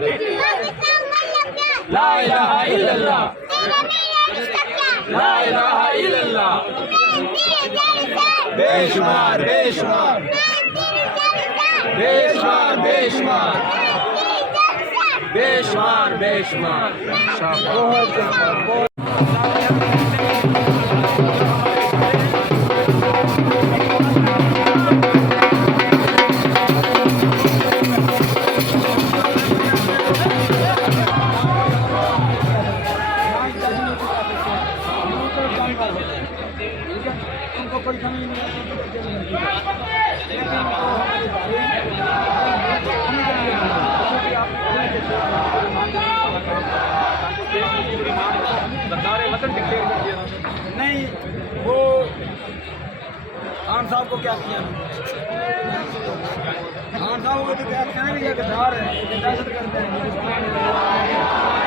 ला इलाहा इल्लल्लाह, ला इलाहा इल्लल्लाह। बेशुमार बेशुमार बेशुमार बेशुमार बेशुमार बेशुमार। नहीं, वो खान साहब को क्या किया? खान साहब को तो क्या कहना, ये गद्दार है, दहशत करते हैं।